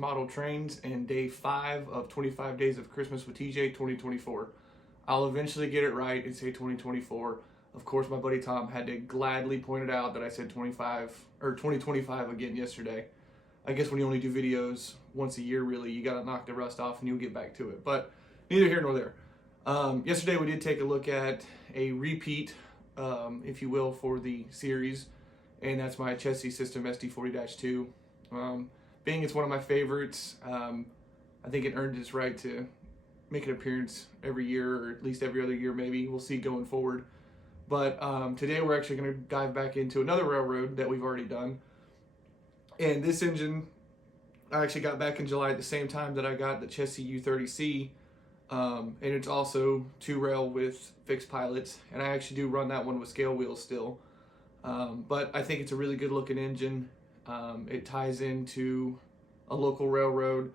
model trains and day 5 of 25 days of Christmas with TJ 2024. I'll eventually get it right and say 2024. Of course, my buddy Tom had to gladly point it out that I said 2025 again yesterday. I guess when you only do videos once a year, really, you gotta knock the rust off and you'll get back to it. But neither here nor there. Yesterday we did take a look at a repeat, if you will, for the series, and that's my chassis system SD40-2. Being it's one of my favorites, I think it earned its right to make an appearance every year, or at least every other year maybe. We'll see going forward. But today we're actually going to dive back into another railroad that we've already done. And this engine, I actually got back in July at the same time that I got the chassis U30C. And it's also 2-rail with fixed pilots. And I actually do run that one with scale wheels still. But I think it's a really good looking engine. It ties into a local railroad.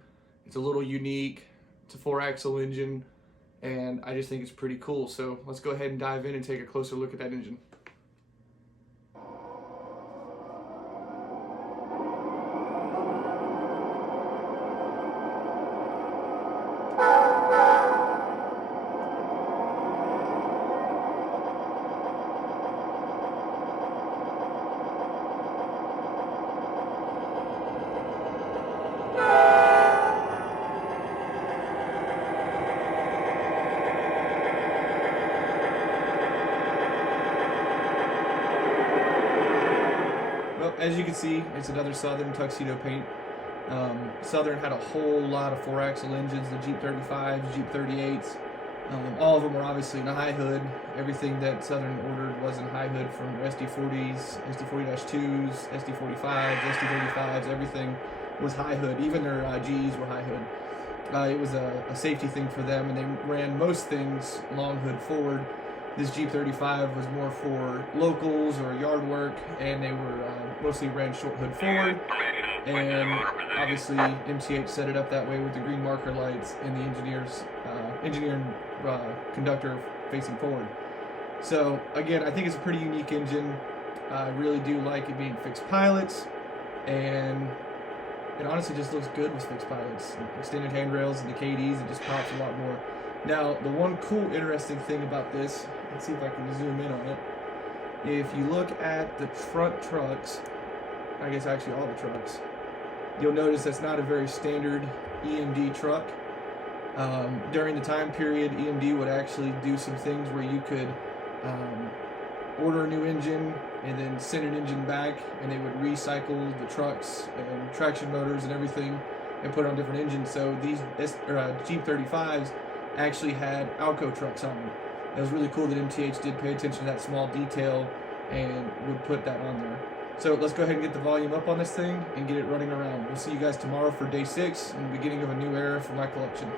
It's a little unique. It's a 4-axle engine, and I just think it's pretty cool. So let's go ahead and dive in and take a closer look at that engine. As you can see, it's another Southern tuxedo paint. Southern had a whole lot of 4-axle engines, the GP35s, GP38s. All of them were obviously in a high hood. Everything that Southern ordered was in high hood, from SD40s, SD40-2s, SD45s, SD35s, everything was high hood. Even their GEs were high hood. It was a safety thing for them, and they ran most things long hood forward. This GP35 was more for locals or yard work, and they were mostly ran short hood forward. And obviously MTH set it up that way with the green marker lights and the engineer and conductor facing forward. So again, I think it's a pretty unique engine. I really do like it being fixed pilots, and it honestly just looks good with fixed pilots. Extended handrails and the KDs, it just pops a lot more. Now, the one cool, interesting thing about this, let's see if I can zoom in on it. If you look at the front trucks, I guess actually all the trucks, you'll notice that's not a very standard EMD truck. During the time period, EMD would actually do some things where you could order a new engine and then send an engine back, and they would recycle the trucks and traction motors and everything and put on different engines. So these Jeep35s actually had Alco trucks on them. It was really cool that MTH did pay attention to that small detail and would put that on there. So let's go ahead and get the volume up on this thing and get it running around. We'll see you guys tomorrow for day 6 and the beginning of a new era for my collection.